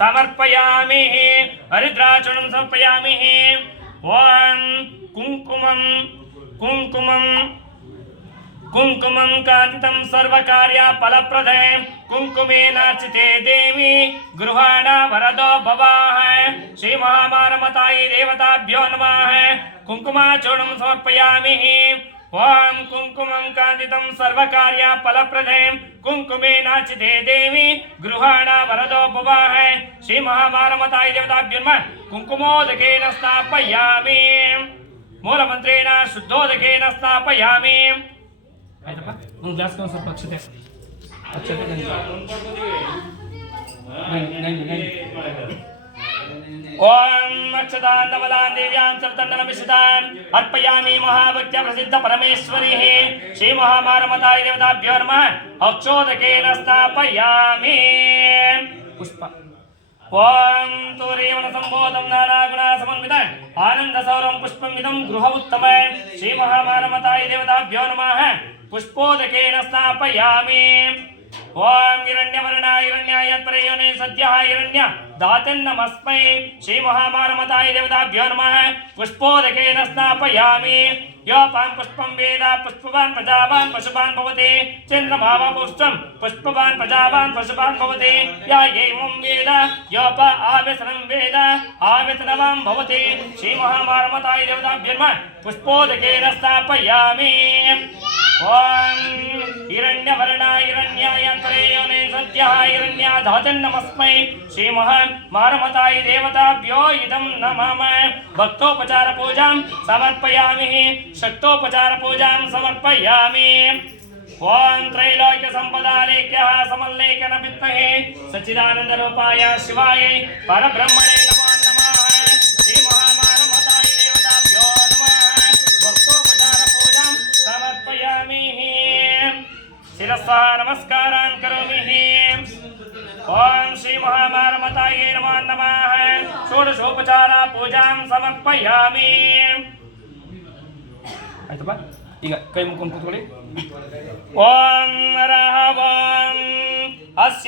समर्पयामि हरिद्राचूर्णं समर्पयामि ओम कुंकुमं कुंकुमं कुंकुमं कांतितं सर्वकार्य फलप्रदे कुंकुमेनार्चिते देवी गृहाण वरदो भवाः श्री महामारमतायै देवताभ्यो नमः कुंकुमाचूर्णं समर्पयामि ओम कुंकुमं कांतितं सर्वकार्य फलप्रदे कुंकुमेनार्चिते देवी गृहाण वरदो भवाः श्री महामारमतायै देवताभ्यो नमः कुंकुमोदकेन स्थापयामि मूलमंत्रेण शुद्धोदकेन स्थापयामि ಆಯ್ತಪ್ಪ ಒಂದು ಗ್ಲಾಸ್ ಒಂದು ಸ್ವಲ್ಪ ಅಕ್ಷತೆ ಓಂ ಅಕ್ಷತಾನ್ ನವಲಾನ್ ದೇವ್ಯಾಂ ಚರ್ತಂಡನಮಿಷಿತಾನ್ ಅರ್ಪಯಾಮಿ ಮಹಾಭಕ್ತ್ಯ ಪ್ರಸಿದ್ಧ ಪರಮೇಶ್ವರಿಃ ಶ್ರೀ ಮಹಾಮಾರಮತಾಯ ದೇವತಾಭ್ಯೋ ನಮಃ ಅಕ್ಷೋದಕೇನ ಸ್ಥಾಪಯಾಮಿ ಪುಷ್ಪ ಓಂ ತೂರೀವನ ಸಂಬೋಧಂ ನಾನಾಗುಣ ಸಮನ್ವಿತ ಆನಂದ ಸೌರಂ ಪುಷ್ಪಮಿದಂ ಗೃಹ ಉತ್ತಮ ಶ್ರೀ ಮಹಾಮಾರಮತಾಯ ದೇವತಾಭ್ಯೋ ನಮಃ पुष्पोदकेन स्थापयामि ओम हिरण्यवर्णा हिरण्याय प्रयोने सद्यः हिरण्य दातन्नमस्मै श्री महामारमताय देवताभ्यो नमः पुष्पोदकेन स्थापयामि योपां पुष्पं वेद पुष्पवान् प्रजावान् पशुवान् भवति चन्द्रभाव पुष्पं पुष्पवान् प्रजावान् पशुवान् भवति या एवं वेद योप आवेशनं वेद आवेशनवान् भवति श्री महामारमताय देवताभ्यो नमः पुष्पोदकेन स्थापयामि ओम हिरण्यवर्णा हिरण्याय त्रयोने सद्यः हिरण्य धातन्नमस्मै श्री महामारमताय देवताभ्यो इदं नमः भक्तोपचार पूजां समर्पयामि शक्तोपचार पूजां समर्पयामि ओम त्रैलोक्य संपदालेख्यः समल्लेखन विद्महे सच्चिदानंद रूपाय शिवाय परब्रह्मणे नमो नमः श्री महामारमताय देवताभ्यो नमः भक्तोपचार पूजां समर्पयामि शिरसा नमस्कारान् करोमि ओम श्री महामारमताय नमो नमः षोडशोपचार पूजां समर्पयामि ಆಯ್ತಪ್ಪ ಈಗ ಕೈ ಮುಕ್ಕೊಂಡು ಕೂತ್ಕೊಳ್ಳಿ ಓಂ ನರಃ ಓಂ ಅಸ್ಯ